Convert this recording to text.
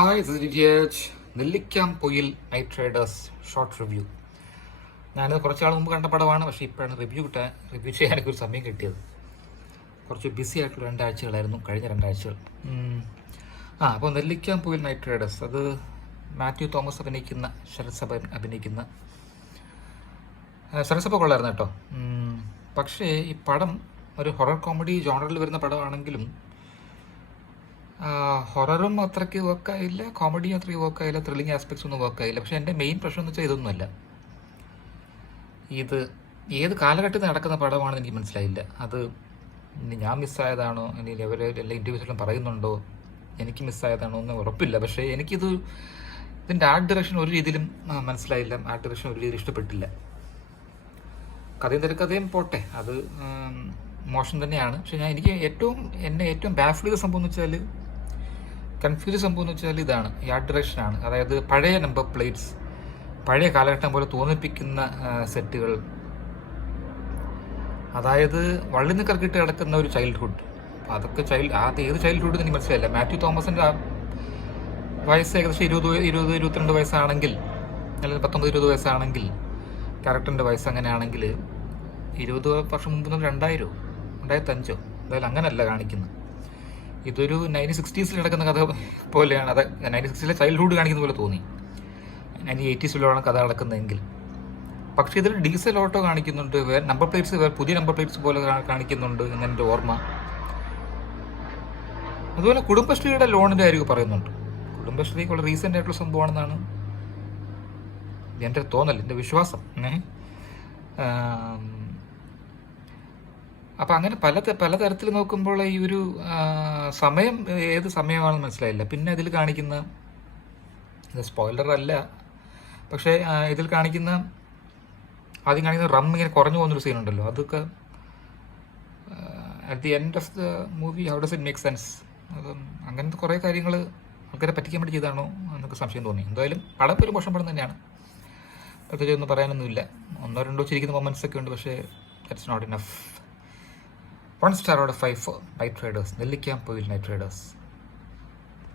Hi this is ഡിജേജ്. Nellikkampoyil night riders short review. ഞാനത് കുറച്ച് നാൾ മുമ്പ് കണ്ട പടമാണ്, പക്ഷേ ഇപ്പോഴാണ് റിവ്യൂ ചെയ്യാനൊക്കെ ഒരു സമയം കിട്ടിയത്. കുറച്ച് ബിസി ആയിട്ടുള്ള രണ്ടാഴ്ചകളായിരുന്നു കഴിഞ്ഞ രണ്ടാഴ്ചകൾ. അപ്പോൾ നെല്ലിക്കാംപൊയിൽ നൈറ്റ് റൈഡേഴ്സ്, അത് മാത്യു തോമസ് അഭിനയിക്കുന്ന, ശരത്സഭ അഭിനയിക്കുന്ന. ശരത്സഭ കൊള്ളായിരുന്നു കേട്ടോ. പക്ഷേ ഈ പടം ഒരു ഹൊറർ കോമഡി ജോണറിൽ വരുന്ന പടമാണെങ്കിലും ഹൊററും അത്രയ്ക്ക് വർക്കായില്ല, കോമഡിയും അത്രയ്ക്ക് വർക്കായില്ല, ത്രില്ലിങ് ആസ്പെക്ട്സ് ഒന്നും വർക്കായില്ല. പക്ഷേ എൻ്റെ മെയിൻ പ്രശ്നം എന്ന് വെച്ചാൽ ഇതൊന്നുമല്ല. ഇത് ഏത് കാലഘട്ടത്തിൽ നടക്കുന്ന പടമാണെന്ന് എനിക്ക് മനസ്സിലായില്ല. അത് ഇനി ഞാൻ മിസ്സായതാണോ, ഇനി ഇവർ എല്ലാ ഇൻ്റർവ്യൂസിലും പറയുന്നുണ്ടോ, എനിക്ക് മിസ്സായതാണോ എന്ന് ഉറപ്പില്ല. പക്ഷേ ഇതിൻ്റെ ആർട്ട് ഡയറക്ഷൻ ഒരു രീതിയിലും മനസ്സിലായില്ല, ആർട്ട് ഡയറക്ഷൻ ഒരു രീതിയിൽ ഇഷ്ടപ്പെട്ടില്ല. കഥയും തിരക്കഥയും പോട്ടെ, അത് മോശം തന്നെയാണ്. പക്ഷേ എന്നെ ഏറ്റവും ബാഫിൾ ചെയ്ത സംഭവം എന്ന് വെച്ചാൽ, കൺഫ്യൂസ് സംഭവം എന്ന് വെച്ചാൽ ഇതാണ്, ഈ ആർട്ട് ഡയറക്ഷനാണ്. അതായത് പഴയ നമ്പർ പ്ലേറ്റ്സ്, പഴയ കാലഘട്ടം പോലെ തോന്നിപ്പിക്കുന്ന സെറ്റുകൾ, അതായത് വള്ളിന്ന് കറക്കിട്ട് കിടക്കുന്ന ഒരു ചൈൽഡ്ഹുഡ്. അതൊക്കെ ഏത് ചൈൽഡ്ഹുഡ് എനിക്ക് മനസ്സിലായില്ല. മാത്യു തോമസിൻ്റെ വയസ്സ് ഏകദേശം 20-22 വയസ്സാണെങ്കിൽ, അല്ലെങ്കിൽ 19-20 വയസ്സാണെങ്കിൽ, ക്യാരക്ടറിൻ്റെ വയസ്സ് അങ്ങനെയാണെങ്കിൽ 20 വർഷം മുമ്പ് 2005 എന്തായാലും അങ്ങനെയല്ല കാണിക്കുന്നത്. ഇതൊരു 1960s നടക്കുന്ന കഥ പോലെയാണ്. അത് 1960s ചൈൽഡ്ഹുഡ് കാണിക്കുന്ന പോലെ തോന്നി. 1980s കഥ നടക്കുന്നതെങ്കിൽ. പക്ഷേ ഇതിൽ ഡീസൽ ഓട്ടോ കാണിക്കുന്നുണ്ട്, നമ്പർ പ്ലേറ്റ്സ് പുതിയ നമ്പർ പ്ലേറ്റ്സ് പോലെ കാണിക്കുന്നുണ്ട് എന്നെൻ്റെ ഓർമ്മ. അതുപോലെ കുടുംബശ്രീയുടെ ലോണിൻ്റെ കാര്യം പറയുന്നുണ്ട്. കുടുംബശ്രീക്കുള്ള റീസെൻ്റ് ആയിട്ടുള്ള സംഭവമാണെന്നാണ് എൻ്റെ തോന്നൽ, എൻ്റെ വിശ്വാസം. അപ്പം അങ്ങനെ പലതരത്തിൽ നോക്കുമ്പോൾ ഈ ഒരു സമയം ഏത് സമയമാണെന്ന് മനസ്സിലായില്ല. പിന്നെ ഇതിൽ കാണിക്കുന്ന, ഇത് സ്പോയിലർ അല്ല, പക്ഷേ ഇതിൽ ആദ്യം കാണിക്കുന്ന റം ഇങ്ങനെ കുറഞ്ഞു പോകുന്നൊരു സീനുണ്ടല്ലോ, അതൊക്കെ at the end of the movie how does it make sense? അങ്ങനത്തെ കുറേ കാര്യങ്ങൾ ആൾക്കാരെ പറ്റിക്കാൻ വേണ്ടി ചെയ്താണോ എന്നൊക്കെ സംശയം തോന്നി. എന്തായാലും പടം ഒരു മോശം പടം തന്നെയാണ്, പ്രത്യേകിച്ച് ഒന്നും പറയാനൊന്നുമില്ല. 1-2 ചിരിക്കുന്ന മൊമെൻറ്റ്സ് ഒക്കെ ഉണ്ട്, പക്ഷേ that's not enough. 1 star out of 5 for Night Riders, Nellikkampoyil night Riders.